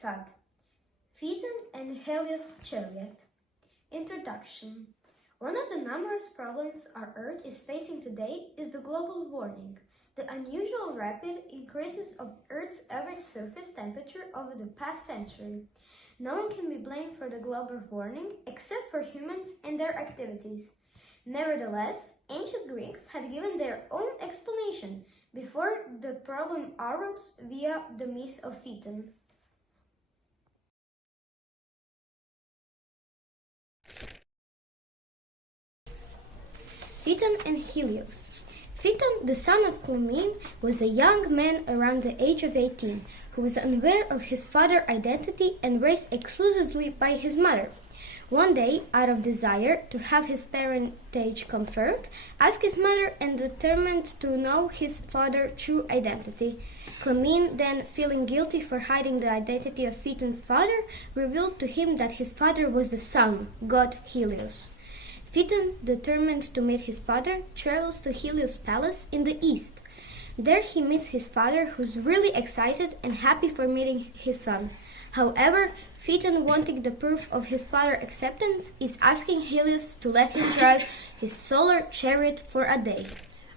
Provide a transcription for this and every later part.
sad. Phaethon and Helios' chariot. Introduction. One of the numerous problems our Earth is facing today is the global warming, the unusual rapid increases of Earth's average surface temperature over the past century. No one can be blamed for the global warming except for humans and their activities. Nevertheless, ancient Greeks had given their own explanation before the problem arose via the myth of Phaethon. Phaethon and Helios. Phaethon, the son of Clymene, was a young man around the age of 18 who was unaware of his father's identity and raised exclusively by his mother. One day, out of desire to have his parentage confirmed, asked his mother and determined to know his father's true identity. Clymene, then feeling guilty for hiding the identity of Phaethon's father, revealed to him that his father was the sun, god Helios. Phaethon, determined to meet his father, travels to Helios' palace in the east. There he meets his father, who's really excited and happy for meeting his son. However, Phaethon, wanting the proof of his father's acceptance, is asking Helios to let him drive his solar chariot for a day.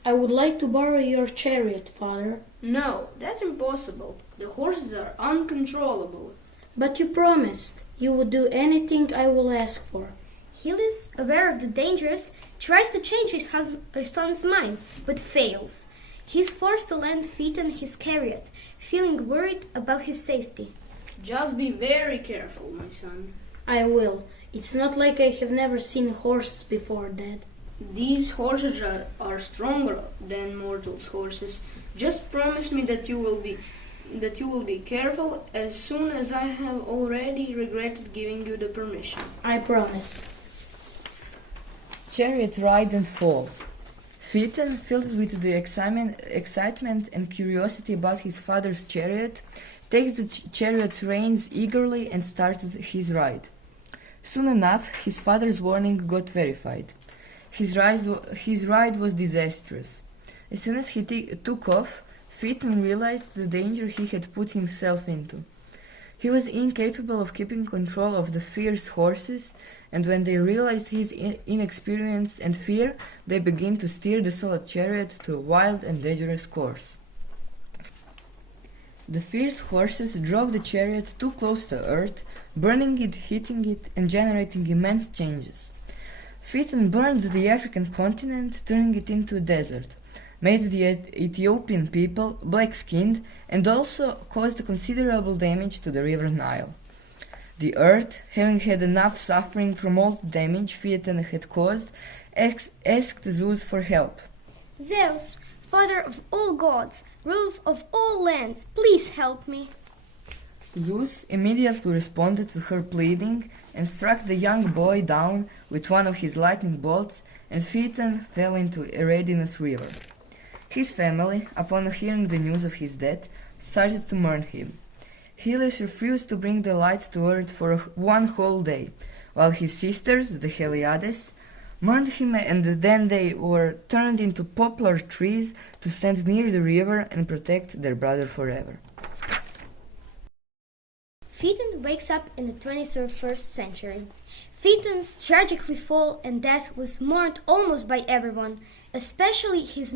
I would like to borrow your chariot, father. No, that's impossible. The horses are uncontrollable. But you promised you would do anything I will ask for. Helios, aware of the dangers, tries to change his son's mind, but fails. He is forced to lend Phaethon his chariot, feeling worried about his safety. Just be very careful, my son. I will. It's not like I have never seen horses before, Dad. These horses are stronger than mortals' horses. Just promise me that you will be careful as soon as I have already regretted giving you the permission. I promise. Chariot ride and fall. Phaethon, filled with the excitement and curiosity about his father's chariot, takes the chariot's reins eagerly and starts his ride. Soon enough, his father's warning got verified. His ride was disastrous. As soon as he took off, Phaethon realized the danger he had put himself into. He was incapable of keeping control of the fierce horses, and when they realized his inexperience and fear, they began to steer the solar chariot to a wild and dangerous course. The fierce horses drove the chariot too close to Earth, burning it, hitting it, and generating immense changes. Phaethon burned the African continent, turning it into a desert, made the Ethiopian people black-skinned, and also caused considerable damage to the river Nile. The Earth, having had enough suffering from all the damage Phaethon had caused, asked Zeus for help. Zeus, father of all gods, ruler of all lands, please help me. Zeus immediately responded to her pleading and struck the young boy down with one of his lightning bolts, and Phaethon fell into Eridanus River. His family, upon hearing the news of his death, started to mourn him. Helios refused to bring the light to Earth for one whole day, while his sisters, the Heliades, mourned him, and then they were turned into poplar trees to stand near the river and protect their brother forever. Phaethon wakes up in the 21st century. Phaethon's tragically fall and death was mourned almost by everyone, especially his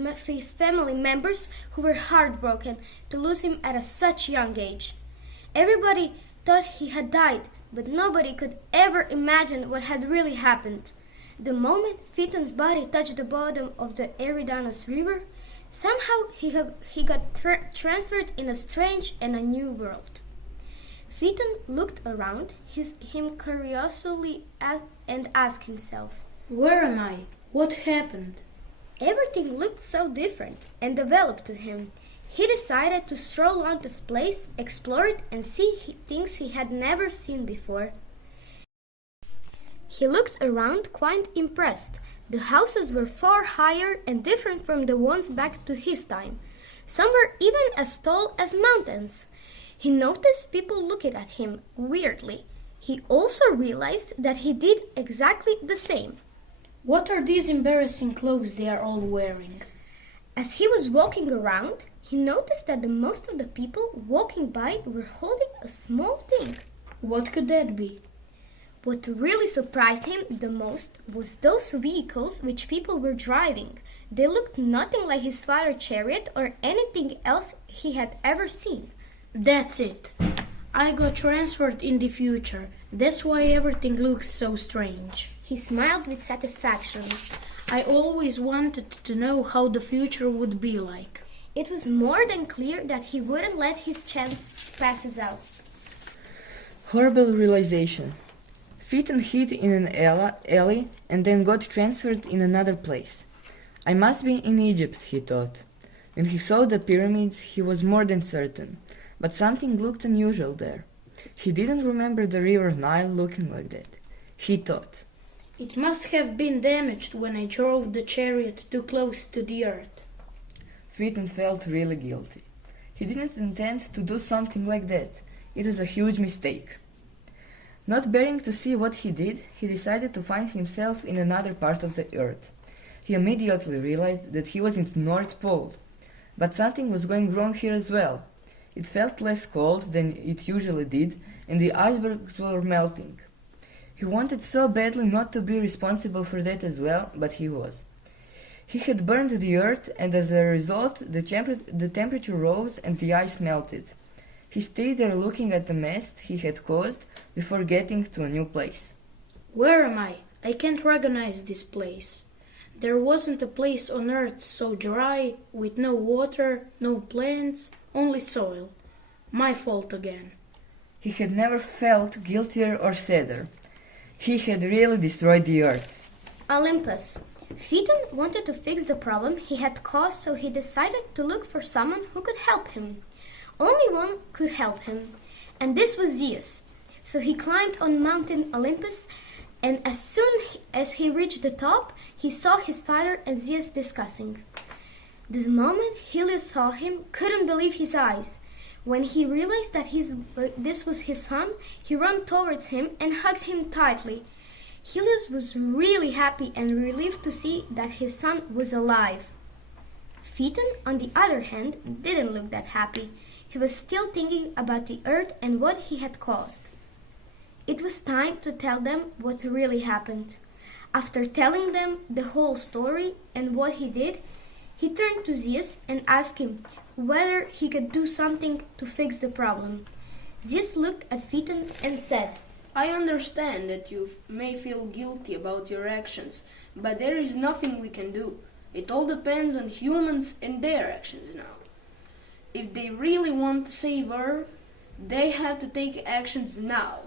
family members who were heartbroken to lose him at such young age. Everybody thought he had died, but nobody could ever imagine what had really happened. The moment Phaethon's body touched the bottom of the Eridanus River, somehow he got transferred in a strange and a new world. Phaethon looked around him curiously and asked himself, Where am I? What happened? Everything looked so different and developed to him. He decided to stroll around this place, explore it, and see things he had never seen before. He looked around quite impressed. The houses were far higher and different from the ones back to his time. Some were even as tall as mountains. He noticed people looking at him weirdly. He also realized that he did exactly the same. What are these embarrassing clothes they are all wearing? As he was walking around, he noticed that the most of the people walking by were holding a small thing. What could that be? What really surprised him the most was those vehicles which people were driving. They looked nothing like his father's chariot or anything else he had ever seen. That's it. I got transferred in the future. That's why everything looks so strange. He smiled with satisfaction. I always wanted to know how the future would be like. It was more than clear that he wouldn't let his chance pass out. Horrible realization. Phaethon hid in an alley and then got transferred in another place. I must be in Egypt, he thought. When he saw the pyramids, he was more than certain. But something looked unusual there. He didn't remember the river Nile looking like that. He thought. It must have been damaged when I drove the chariot too close to the earth. Phaethon felt really guilty. He didn't intend to do something like that. It was a huge mistake. Not bearing to see what he did, he decided to find himself in another part of the earth. He immediately realized that he was in the North Pole. But something was going wrong here as well. It felt less cold than it usually did, and the icebergs were melting. He wanted so badly not to be responsible for that as well, but he was. He had burned the earth, and as a result, the temperature rose and the ice melted. He stayed there looking at the mess he had caused before getting to a new place. Where am I? I can't recognize this place. There wasn't a place on earth so dry, with no water, no plants, only soil. My fault again. He had never felt guiltier or sadder. He had really destroyed the earth. Olympus. Phaethon wanted to fix the problem he had caused, so he decided to look for someone who could help him. Only one could help him, and this was Zeus. So he climbed on Mountain Olympus, and as soon as he reached the top, he saw his father and Zeus discussing. The moment Helios saw him, couldn't believe his eyes. When he realized that this was his son, he ran towards him and hugged him tightly. Helios was really happy and relieved to see that his son was alive. Phaethon, on the other hand, didn't look that happy. He was still thinking about the earth and what he had caused. It was time to tell them what really happened. After telling them the whole story and what he did, he turned to Zeus and asked him whether he could do something to fix the problem. Zeus looked at Phaethon and said, I understand that you may feel guilty about your actions, but there is nothing we can do. It all depends on humans and their actions now. If they really want to save Earth, they have to take actions now.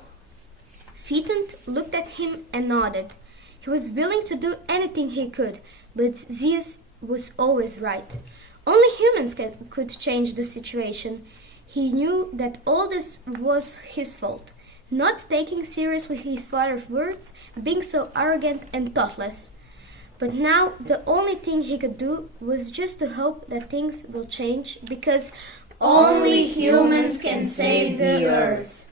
Phaethon looked at him and nodded. He was willing to do anything he could, but Zeus was always right. Only humans could change the situation. He knew that all this was his fault. Not taking seriously his father's words, being so arrogant and thoughtless. But now the only thing he could do was just to hope that things will change, because only humans can save the earth.